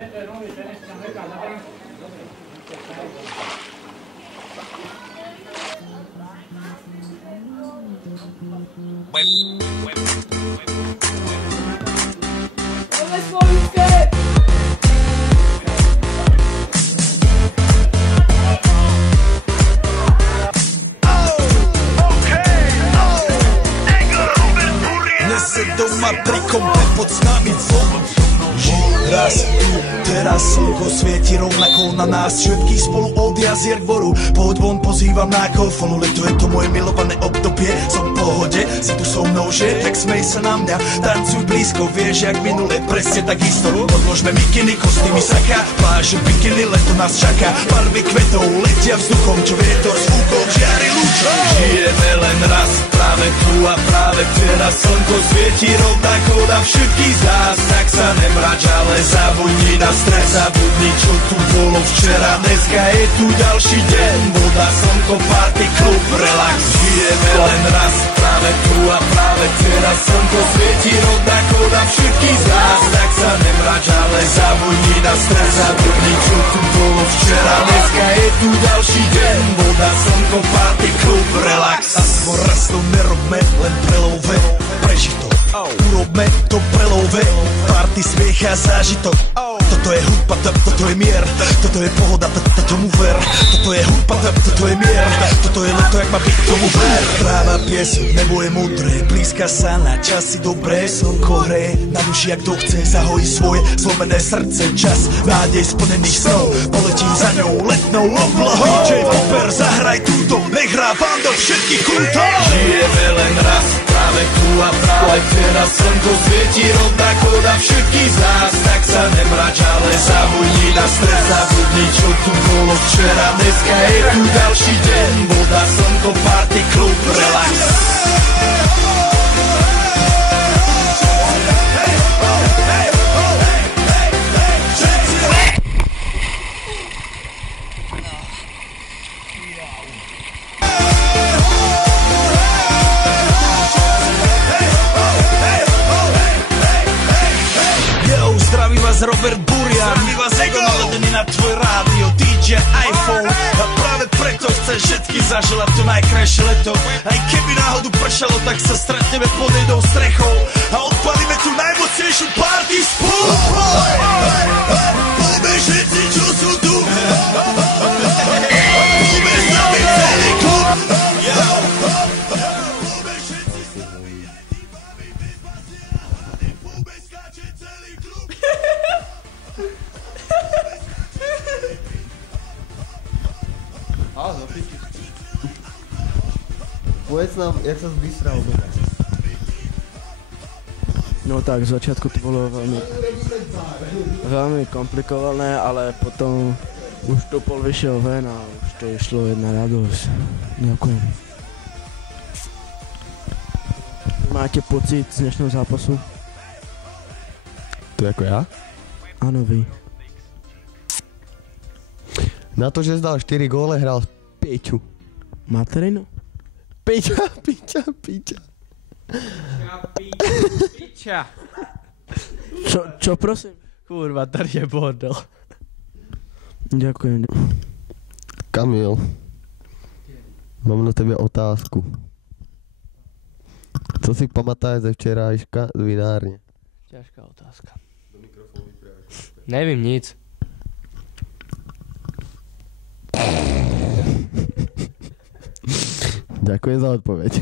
Doma pri kompe pod s nami von. Raz tu, teraz slnko svieti rovnako na nás všetkých spolu od jazier k boru. Pohoď von, pozývam na golfonu, leto je to moje milované obdobie. Som v pohode, si tu so mnou, že? Tak smej sa na mňa, tancuj blízko, vieš jak minule, presne takisto. Odložme mikiny, kostýmy saka, pláže bikiny, leto nás čaká. Barvy kvetov letia vzduchom, čo vietor s úkom žiari lúčom. Žijeme len raz, práve tu a práve teraz slnko svieti rovnako na všetkých z nás. Tak sa nemrač, ale zabudni na stres, zabudni čo tu bolo včera. Dneska je tu ďalší deň, voda, slnko, party, klub, relax. Žijeme len raz, práve tu a práve teraz slnko svieti rovnako na všetkých z nás. Tak sa nemrač, ale zabudni na stres, zabudni čo tu bolo včera. Dneska je tu ďalší deň, voda, slnko, party, klub, relax. A svoj raz to nerobme len pre love, prežitok. Urobme to pre love, party, smiech a zážitok. Toto je hudba, toto je mier, toto je pohoda, tomu ver. Toto je hudba, toto je mier, toto je leto, jak má byť, tomu ver. Práva piesok, nebo je múdre, blízka sa na časy dobré. Slnko hreje na duši, jak to chce, zahojí svoje zlomené srdce. Čas nádej splnených snov, poletím za ňou letnou oblohou. DJ Popper, zahraj túto, nech hrá vám do všetkých kútov. Žijeme len raz, práve tu a práve teraz slnko svieti rovnako na všetkých z nás. Tak sa nemrač, ale zabudni na stres, zabudni čo tu bolo včera. Dneska je tu ďalší deň, voda, slnko, party, klub, relax. Robert Burian, zdraví vás Ego, naladený na tvoj rádio, DJ iPhone. A práve preto chceš všetky zaželať to najkrajšie leto. Aj keby náhodu pršalo, tak sa stretneme pod jednou strechou a odpalíme tu najmocnejšiu party spolu. Poďme všetci, čo sú tu, poďme s nami celý klub. Poďme všetci s nami jedným vami bez bazierane, poďme skáče celý klub. Povedz nám, jak sa zbystral doma. No tak, v začiatku to bolo veľmi komplikované, ale potom už to pol vyšiel ven a už to išlo jedna radosť. Ďakujem. Máte pocit z dnešného zápasu? To ako ja? Áno, vy. Na to, že zdal 4 góle, hral Peťu. Materinu? Piča. Čo prosím? Kurva, tady je bordel. Ďakujem. Kamil, mám na tebe otázku. Co si pamätáš ze včerajška z vinárne? Ťažká otázka. Nevím nic. Ďakujem za odpoveď.